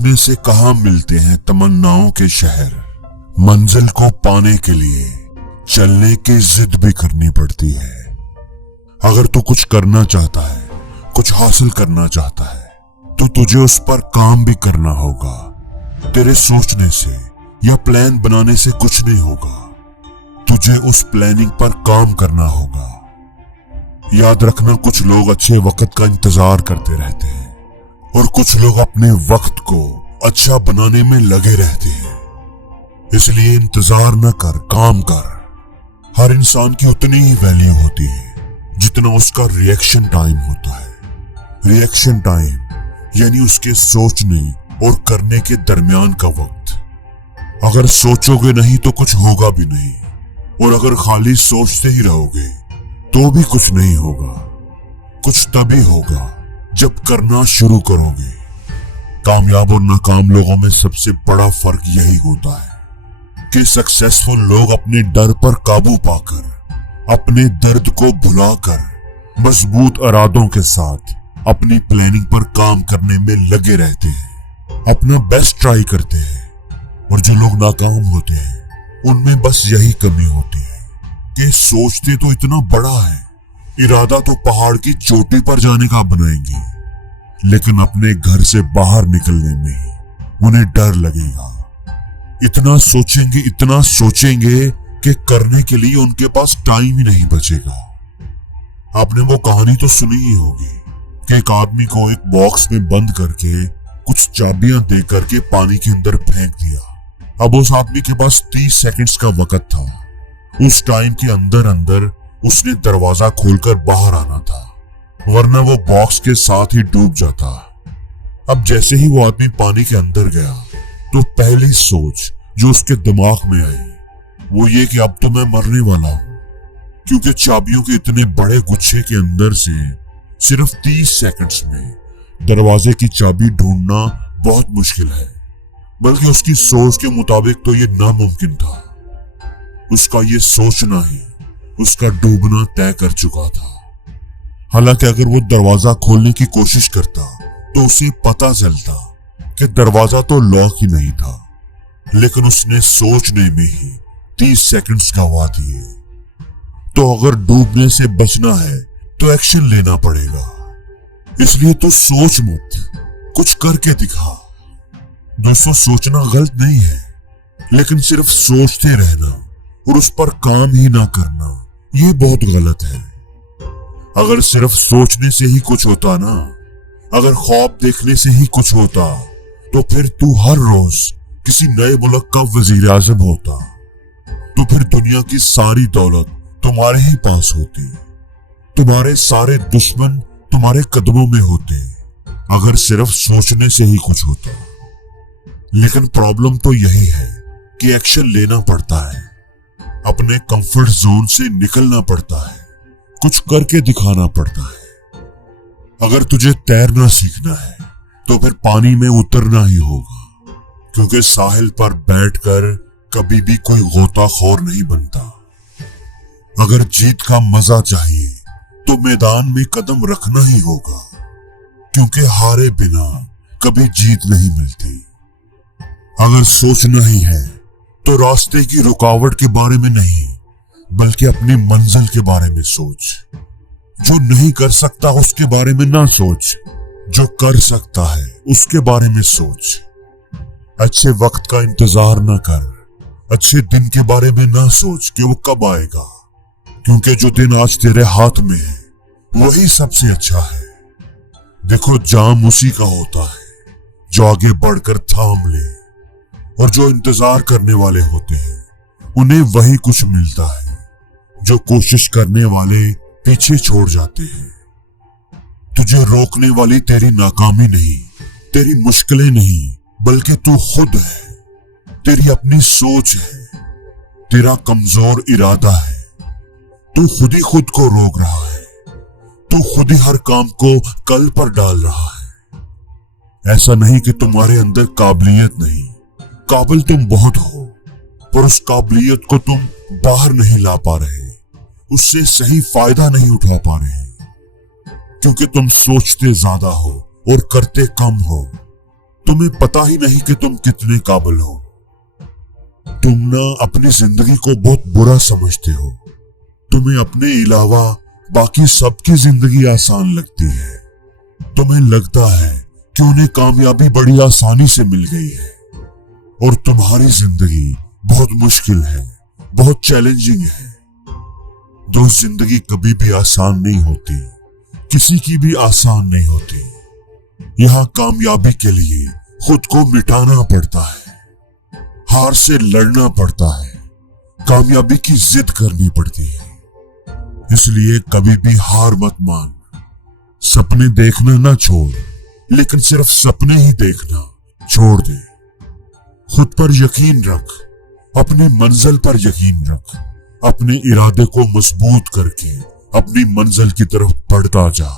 सोचने से कहाँ मिलते हैं तमन्नाओं के शहर। मंजिल को पाने के लिए चलने की जिद भी करनी पड़ती है। अगर तू कुछ करना चाहता है, कुछ हासिल करना चाहता है, तो तुझे उस पर काम भी करना होगा। तेरे सोचने से या प्लान बनाने से कुछ नहीं होगा, तुझे उस प्लानिंग पर काम करना होगा। याद रखना, कुछ लोग अच्छे वक्त का इंतजार करते रहते हैं और कुछ लोग अपने वक्त को अच्छा बनाने में लगे रहते हैं। इसलिए इंतजार न कर, काम कर। हर इंसान की उतनी ही वैल्यू होती है जितना उसका रिएक्शन टाइम होता है। रिएक्शन टाइम यानी उसके सोचने और करने के दरमियान का वक्त। अगर सोचोगे नहीं तो कुछ होगा भी नहीं, और अगर खाली सोचते ही रहोगे तो भी कुछ नहीं होगा। कुछ तभी होगा जब करना शुरू करोगे। कामयाब और नाकाम लोगों में सबसे बड़ा फर्क यही होता है कि सक्सेसफुल लोग अपने डर पर काबू पाकर, अपने दर्द को भुलाकर, मजबूत इरादों के साथ अपनी प्लानिंग पर काम करने में लगे रहते हैं, अपना बेस्ट ट्राई करते हैं। और जो लोग नाकाम होते हैं उनमें बस यही कमी होती है कि सोचते तो इतना बड़ा है, इरादा तो पहाड़ की चोटी पर जाने का बनाएंगे, लेकिन अपने घर से बाहर निकलने में उन्हें डर लगेगा। इतना सोचेंगे कि करने के लिए उनके पास टाइम ही नहीं बचेगा। आपने वो कहानी तो सुनी ही होगी कि एक आदमी को एक बॉक्स में बंद करके कुछ चाबियां दे करके पानी के अंदर फेंक दिया। अब उस आदमी के पास 30 सेकंड्स का वक्त था। उस टाइम के अंदर उसने दरवाजा खोलकर बाहर आना था, वरना वो बॉक्स के साथ ही डूब जाता। अब जैसे ही वो आदमी पानी के अंदर गया तो पहली सोच जो उसके दिमाग में आई वो ये कि अब तो मैं मरने वाला हूं, क्योंकि चाबियों के इतने बड़े गुच्छे के अंदर से सिर्फ 30 सेकंड्स में दरवाजे की चाबी ढूंढना बहुत मुश्किल है। बल्कि उसकी सोच के मुताबिक तो ये नामुमकिन था। उसका ये सोचना ही उसका डूबना तय कर चुका था। हालांकि अगर वो दरवाजा खोलने की कोशिश करता तो उसे पता चलता कि दरवाजा तो लॉक ही नहीं था, लेकिन उसने सोचने में ही 30 सेकंड्स गंवा दिए। तो अगर डूबने से बचना है तो एक्शन लेना पड़ेगा। इसलिए तो सोच मत, कुछ करके दिखा। दोस्तों, सोचना गलत नहीं है, लेकिन सिर्फ सोचते रहना और उस पर काम ही ना करना ये बहुत गलत है। अगर सिर्फ सोचने से ही कुछ होता ना, अगर ख्वाब देखने से ही कुछ होता, तो फिर तू हर रोज किसी नए मुल्क का वजीर आजम होता। तो फिर दुनिया की सारी दौलत तुम्हारे ही पास होती, तुम्हारे सारे दुश्मन तुम्हारे कदमों में होते, अगर सिर्फ सोचने से ही कुछ होता। लेकिन प्रॉब्लम तो यही है कि एक्शन लेना पड़ता है, अपने कंफर्ट जोन से निकलना पड़ता है, कुछ करके दिखाना पड़ता है। अगर तुझे तैरना सीखना है तो फिर पानी में उतरना ही होगा, क्योंकि साहिल पर बैठकर कभी भी कोई गोताखोर नहीं बनता। अगर जीत का मजा चाहिए तो मैदान में कदम रखना ही होगा, क्योंकि हारे बिना कभी जीत नहीं मिलती। अगर सोचना ही है तो रास्ते की रुकावट के बारे में नहीं, बल्कि अपनी मंजिल के बारे में सोच। जो नहीं कर सकता उसके बारे में ना सोच, जो कर सकता है उसके बारे में सोच। अच्छे वक्त का इंतजार ना कर, अच्छे दिन के बारे में ना सोच कि वो कब आएगा, क्योंकि जो दिन आज तेरे हाथ में है वही सबसे अच्छा है। देखो, जाम उसी का होता है जो आगे बढ़कर थाम ले, और जो इंतजार करने वाले होते हैं उन्हें वही कुछ मिलता है जो कोशिश करने वाले पीछे छोड़ जाते हैं। तुझे रोकने वाली तेरी नाकामी नहीं, तेरी मुश्किलें नहीं, बल्कि तू खुद है, तेरी अपनी सोच है, तेरा कमजोर इरादा है। तू खुद ही खुद को रोक रहा है, तू खुद ही हर काम को कल पर डाल रहा है। ऐसा नहीं कि तुम्हारे अंदर काबिलियत नहीं, काबिल तुम बहुत हो, पर उस काबिलियत को तुम बाहर नहीं ला पा रहे, उससे सही फायदा नहीं उठा पा रहे, क्योंकि तुम सोचते ज्यादा हो और करते कम हो। तुम्हें पता ही नहीं कि तुम कितने काबिल हो। तुम ना अपनी जिंदगी को बहुत बुरा समझते हो। तुम्हें अपने अलावा बाकी सबकी जिंदगी आसान लगती है। तुम्हें लगता है कि उन्हें कामयाबी बड़ी आसानी से मिल गई है और तुम्हारी जिंदगी बहुत मुश्किल है, बहुत चैलेंजिंग है। दोस्त, जिंदगी कभी भी आसान नहीं होती, किसी की भी आसान नहीं होती। यहाँ कामयाबी के लिए खुद को मिटाना पड़ता है, हार से लड़ना पड़ता है, कामयाबी की जिद करनी पड़ती है। इसलिए कभी भी हार मत मान। सपने देखना ना छोड़, लेकिन सिर्फ सपने ही देखना छोड़ दे। खुद पर यकीन रख, अपनी मंजिल पर यकीन रख। अपने इरादे को मजबूत करके अपनी मंजिल की तरफ बढ़ता जा।